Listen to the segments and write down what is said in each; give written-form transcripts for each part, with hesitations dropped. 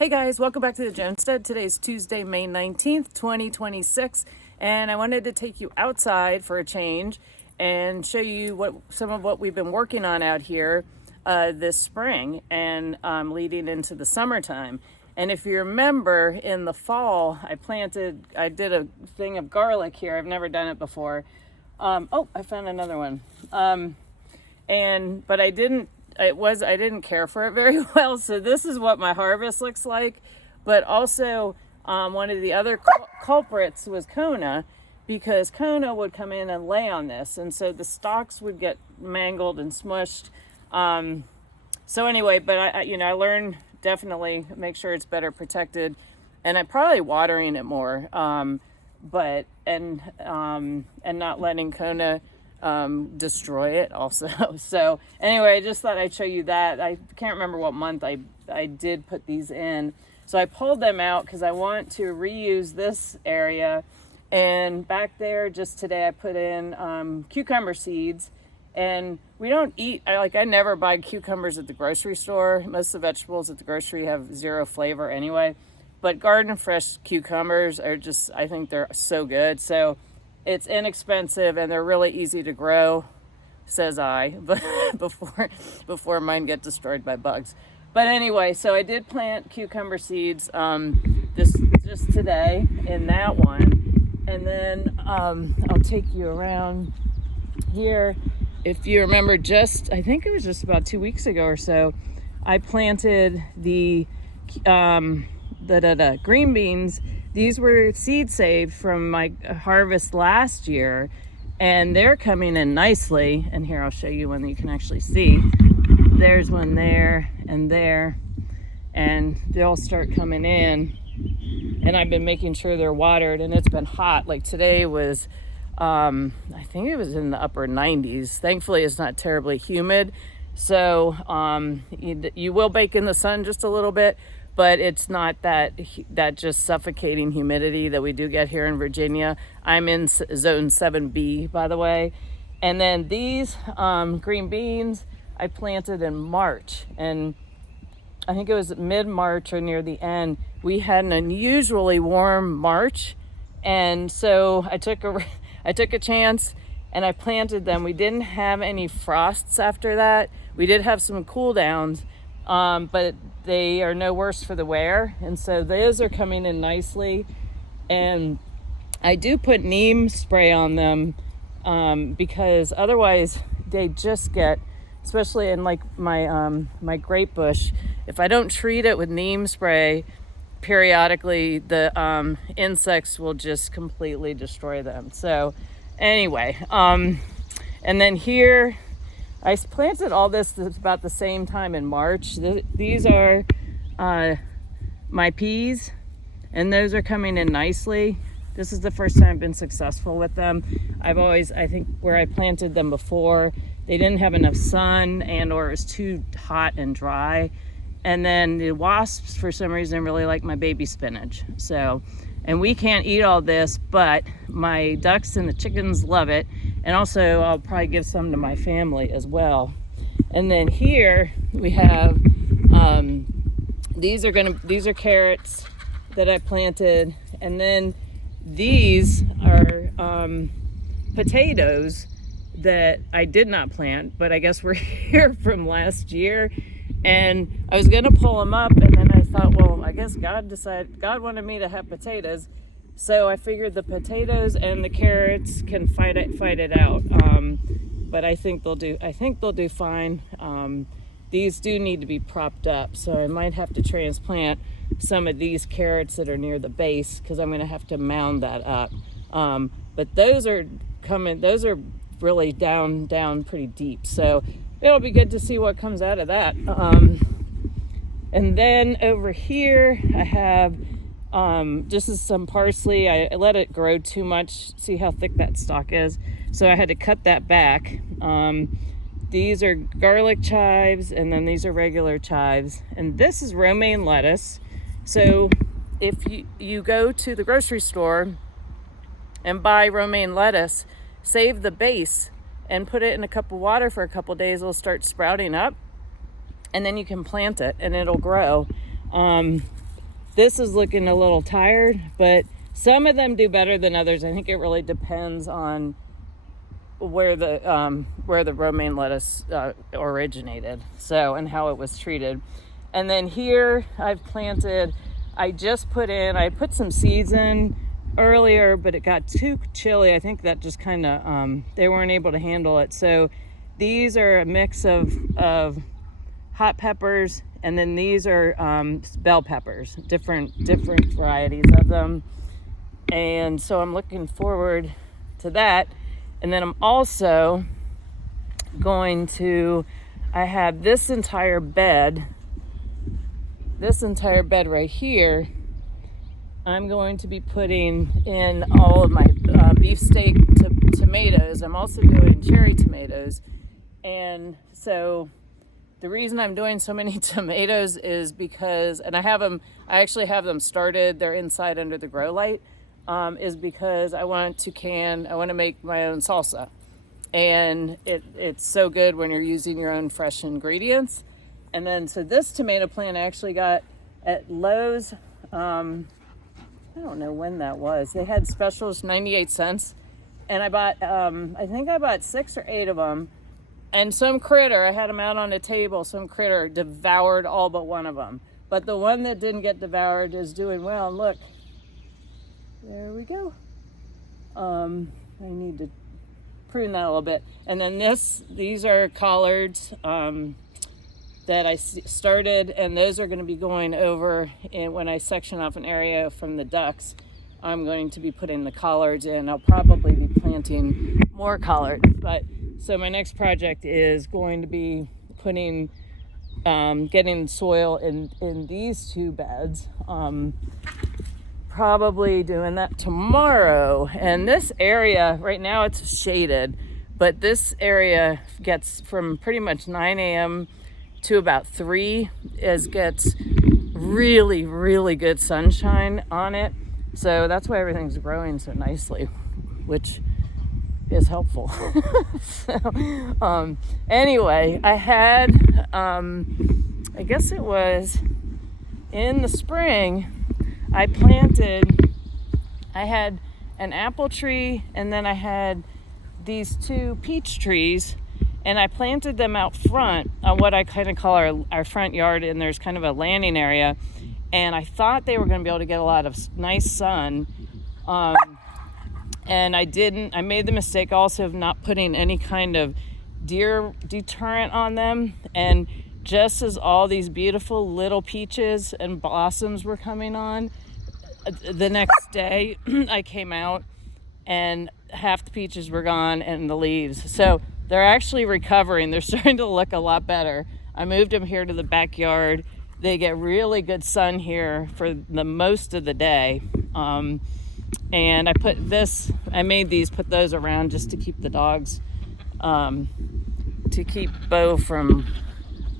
Hey guys, welcome back to the Jonested. Today's Tuesday, May 19th, 2026, and I wanted to take you outside for a change and show you some of what we've been working on out here this spring and leading into the summertime. And if you remember, in the fall, I did a thing of garlic here. I've never done it before. I found another one. But I didn't care for it very well. So this is what my harvest looks like. But also one of the other culprits was Kona, because Kona would come in and lay on this. And so the stalks would get mangled and smushed. So anyway, but I learned definitely make sure it's better protected, and I'm probably watering it more, and not letting Kona destroy it also. So anyway, I just thought I'd show you that. I can't remember what month I did put these in. So I pulled them out because I want to reuse this area. And back there, just today, I put in cucumber seeds. And we don't eat, I never buy cucumbers at the grocery store. Most of the vegetables at the grocery have zero flavor anyway. But garden fresh cucumbers are just, I think they're so good. So it's inexpensive and they're really easy to grow, says I, but before mine get destroyed by bugs. But anyway, so I did plant cucumber seeds just today in that one. And then I'll take you around here. If you remember, I think it was just about 2 weeks ago or so, I planted the green beans. These were seed saved from my harvest last year, and they're coming in nicely. And here, I'll show you one that you can actually see. There's one there, and they'll start coming in. And I've been making sure they're watered, and it's been hot. Like today was, I think it was in the upper 90s. Thankfully, it's not terribly humid. So you will bake in the sun just a little bit, but it's not that just suffocating humidity that we do get here in Virginia. I'm in zone 7B, by the way. And then these green beans I planted in March, and I think it was mid-March or near the end. We had an unusually warm March, and so I took a chance and I planted them. We didn't have any frosts after that. We did have some cool downs, but they are no worse for the wear. And so those are coming in nicely. And I do put neem spray on them because otherwise they just get, especially in like my grape bush, if I don't treat it with neem spray periodically, the insects will just completely destroy them. So anyway, and then here I planted all this about the same time in March. These are my peas, and those are coming in nicely. This is the first time I've been successful with them. I think where I planted them before, they didn't have enough sun or it was too hot and dry. And then the wasps, for some reason, really like my baby spinach. So, and we can't eat all this, but my ducks and the chickens love it. And also, I'll probably give some to my family as well. And then here we have, these are carrots that I planted. And then these are potatoes that I did not plant, but I guess we're here from last year. And I was going to pull them up, and then I thought, well, I guess God wanted me to have potatoes. So I figured the potatoes and the carrots can fight it out. But I think they'll do fine. These do need to be propped up, so I might have to transplant some of these carrots that are near the base, because I'm going to have to mound that up. But those are really down pretty deep. So it'll be good to see what comes out of that. And then over here I have just some parsley. I let it grow too much. See how thick that stalk is? So I had to cut that back. These are garlic chives, and then these are regular chives. And this is romaine lettuce. So if you go to the grocery store and buy romaine lettuce, save the base and put it in a cup of water for a couple days. It'll start sprouting up, and then you can plant it and it'll grow. this is looking a little tired, but some of them do better than others. I think it really depends on where the romaine lettuce originated, so, and how it was treated. And then here I've planted, I put some seeds in earlier, but it got too chilly. I think that just kind of they weren't able to handle it. So these are a mix of hot peppers, and then these are bell peppers, different varieties of them. And so I'm looking forward to that. And then I'm also going to, I have this entire bed right here. I'm going to be putting in all of my beefsteak tomatoes. I'm also doing cherry tomatoes. And so the reason I'm doing so many tomatoes is because, and I actually have them started, they're inside under the grow light, is because I want to make my own salsa. And it's so good when you're using your own fresh ingredients. And then, so this tomato plant I actually got at Lowe's. I don't know when that was. They had specials, 98 cents. And I bought, I think I bought 6 or 8 of them. And some critter, I had them out on the table, some critter devoured all but one of them. But the one that didn't get devoured is doing well. And look, there we go. I need to prune that a little bit. And then these are collards that I started, and those are going to be going over, and when I section off an area from the ducks, I'm going to be putting the collards in. I'll probably be planting more collards. But so my next project is going to be putting, getting soil in these 2 beds. Probably doing that tomorrow. And this area right now it's shaded, but this area gets from pretty much 9 a.m. to about 3 gets really, really good sunshine on it. So that's why everything's growing so nicely, which is helpful. So, anyway, I had, I guess it was in the spring, I had an apple tree, and then I had these 2 peach trees, and I planted them out front on what I kind of call our front yard, and there's kind of a landing area, and I thought they were going to be able to get a lot of nice sun, and I didn't. I made the mistake also of not putting any kind of deer deterrent on them, and just as all these beautiful little peaches and blossoms were coming on, the next day I came out and half the peaches were gone and the leaves. So they're actually recovering. They're starting to look a lot better. I moved them here to the backyard. They get really good sun here for the most of the day. And I put those around just to keep the dogs, to keep Bo from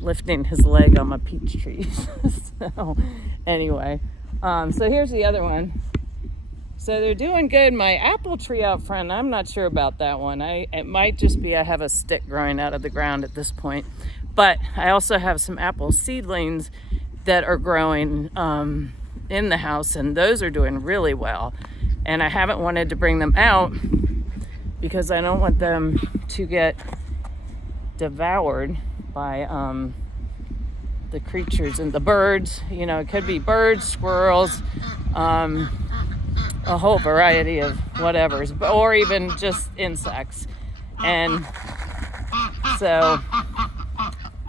lifting his leg on my peach trees. So anyway, so here's the other one. So they're doing good. My apple tree out front, I'm not sure about that one. It might just be I have a stick growing out of the ground at this point. But I also have some apple seedlings that are growing in the house, and those are doing really well. And I haven't wanted to bring them out because I don't want them to get devoured by the creatures and the birds. You know, it could be birds, squirrels, a whole variety of whatevers, or even just insects. And so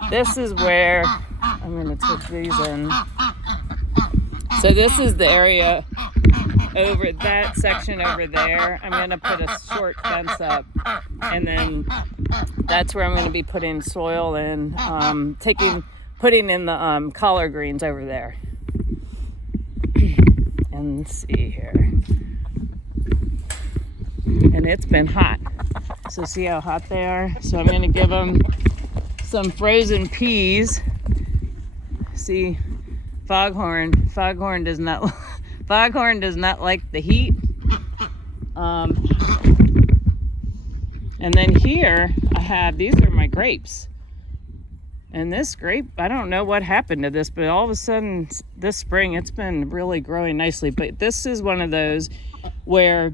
this is where I'm going to put these in. So this is the area over that section over there. I'm going to put a short fence up, and then that's where I'm going to be putting soil and putting in the collard greens over there. And let's see here. And it's been hot. So see how hot they are? So I'm going to give them some frozen peas. See, Foghorn does not like the heat. And then here I have, these are my grapes. And this grape, I don't know what happened to this, but all of a sudden this spring it's been really growing nicely. But this is one of those where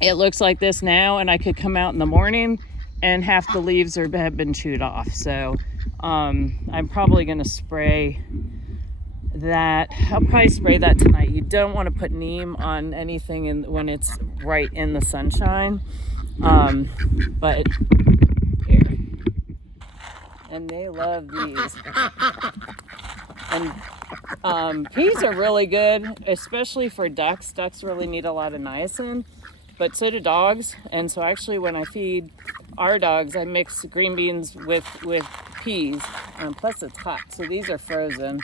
it looks like this now, and I could come out in the morning and half the leaves have been chewed off. So I'm probably going to spray that. I'll probably spray that tonight. You don't want to put neem on anything when it's right in the sunshine. But here. And they love these. And peas are really good, especially for ducks. Ducks really need a lot of niacin, but so do dogs. And so actually when I feed our dogs, I mix green beans with peas. Plus it's hot, so these are frozen.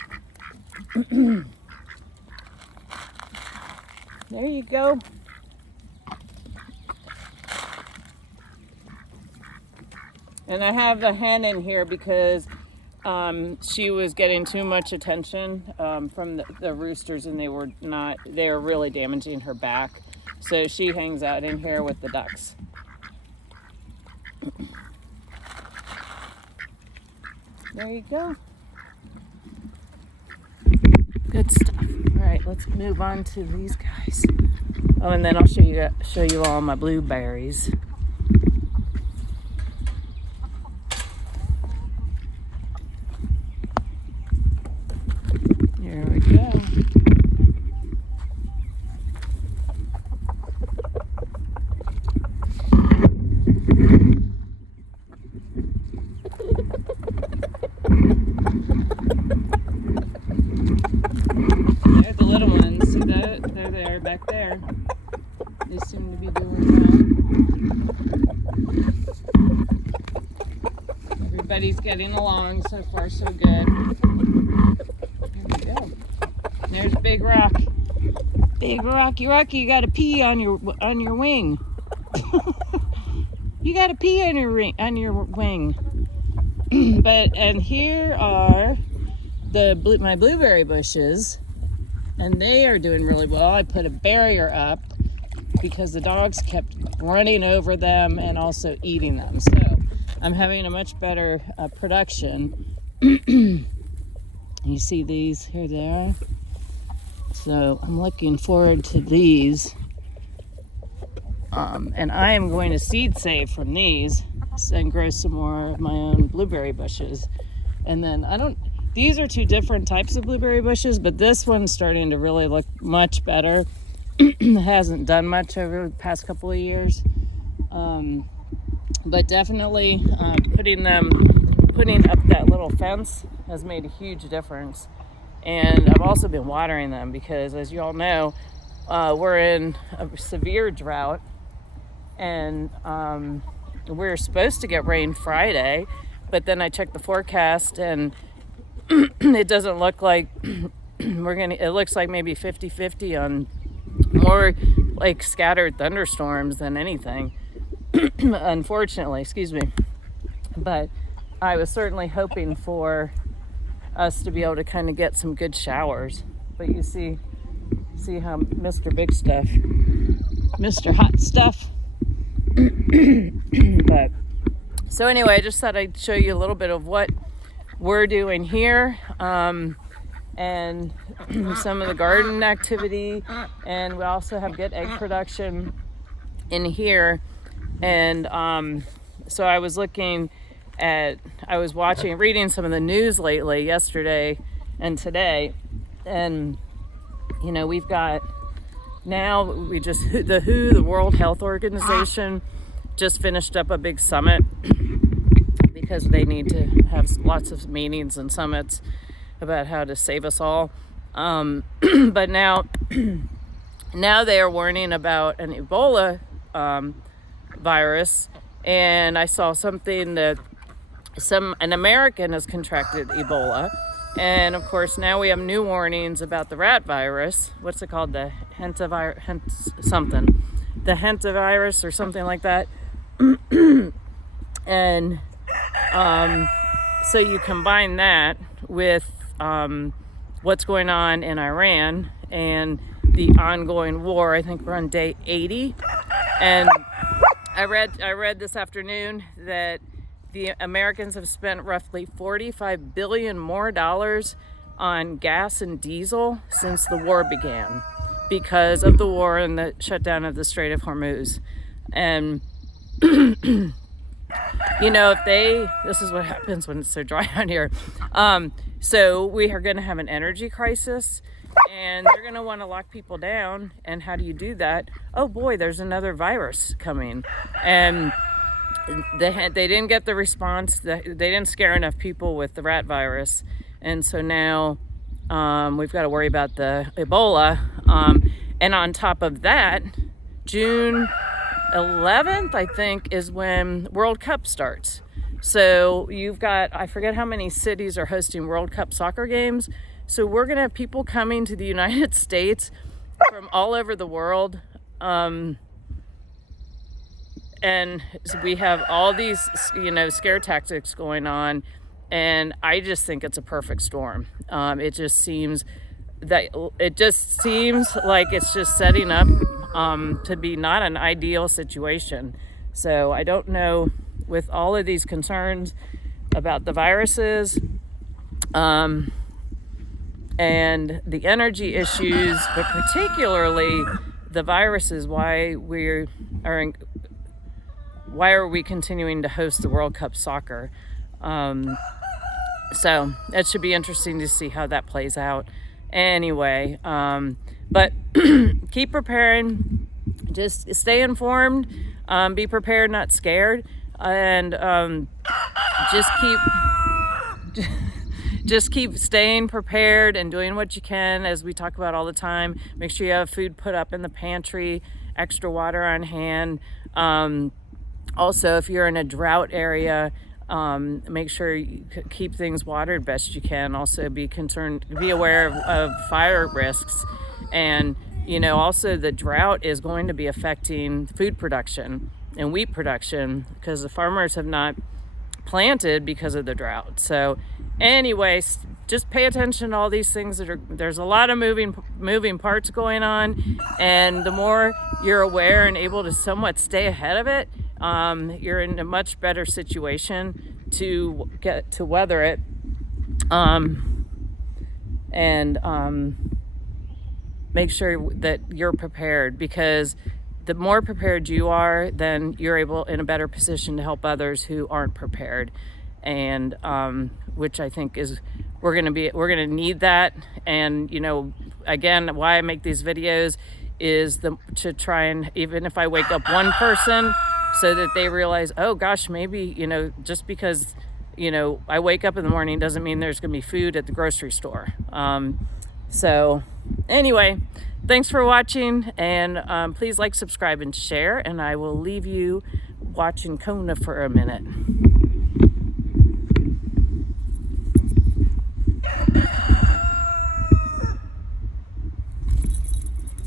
There you go. And I have the hen in here because she was getting too much attention from the roosters, and they were really damaging her back. So she hangs out in here with the ducks. There you go. Good stuff. All right, let's move on to these guys. Oh, and then I'll show you all my blueberries. Here we go. They're the little ones. See that? There they are back there. They seem to be doing well. Everybody's getting along. So far, so good. Here we go. There's Big Rock. Big Rocky, you got to pee on your wing. You got to pee on your wing. And here are my blueberry bushes, and they are doing really well. I put a barrier up because the dogs kept running over them and also eating them. So I'm having a much better production. You see these? Here they are. So I'm looking forward to these. And I am going to seed save from these and grow some more of my own blueberry bushes. And then these are two different types of blueberry bushes, but this one's starting to really look much better. It hasn't done much over the past couple of years. But definitely putting up that little fence has made a huge difference. And I've also been watering them because, as you all know, we're in a severe drought, and we're supposed to get rain Friday, but then I checked the forecast and it doesn't look like it looks like maybe 50-50 on more like scattered thunderstorms than anything. Unfortunately, excuse me. But I was certainly hoping for us to be able to kind of get some good showers. But you see how Mr. Big Stuff, Mr. Hot Stuff. But so anyway, I just thought I'd show you a little bit of what we're doing here, and some of the garden activity, and we also have good egg production in here. And so I was reading some of the news lately, yesterday and today, and we've got now the World Health Organization just finished up a big summit because they need to have lots of meetings and summits about how to save us all. But now they are warning about an Ebola virus, and I saw something that an American has contracted Ebola. And of course, now we have new warnings about the rat virus. What's it called? The hentavirus or something like that. And so you combine that with what's going on in Iran and the ongoing war. I think we're on day 80. And I read this afternoon that the Americans have spent roughly $45 billion more dollars on gas and diesel since the war began, because of the war and the shutdown of the Strait of Hormuz. And this is what happens when it's so dry out here. So we are going to have an energy crisis, and they're going to want to lock people down. And how do you do that? Oh boy, there's another virus coming. And they didn't get the response. They didn't scare enough people with the rat virus. And so now we've got to worry about the Ebola. And on top of that, June 11th, I think, is when World Cup starts. So you've got, I forget how many cities are hosting World Cup soccer games. So we're going to have people coming to the United States from all over the world. And so we have all these, scare tactics going on. And I just think it's a perfect storm. It just seems like it's just setting up to be not an ideal situation. So I don't know, with all of these concerns about the viruses and the energy issues, but particularly the viruses, why are we continuing to host the World Cup soccer? So it should be interesting to see how that plays out. Anyway, but keep preparing, just stay informed, be prepared, not scared, and just keep staying prepared and doing what you can, as we talk about all the time. Make sure you have food put up in the pantry, extra water on hand. Also, if you're in a drought area, make sure you keep things watered best you can. Also be aware of fire risks. And also the drought is going to be affecting food production and wheat production, because the farmers have not planted because of the drought. So anyway, just pay attention to all these things there's a lot of moving parts going on, and the more you're aware and able to somewhat stay ahead of it, you're in a much better situation to get to weather it, and make sure that you're prepared, because the more prepared you are, then you're in a better position to help others who aren't prepared. And which I think is we're going to need that. And again, why I make these videos is to try and, even if I wake up one person, so that they realize, oh gosh, maybe just because I wake up in the morning doesn't mean there's going to be food at the grocery store. So anyway, thanks for watching, and please like, subscribe, and share, and I will leave you watching Kona for a minute.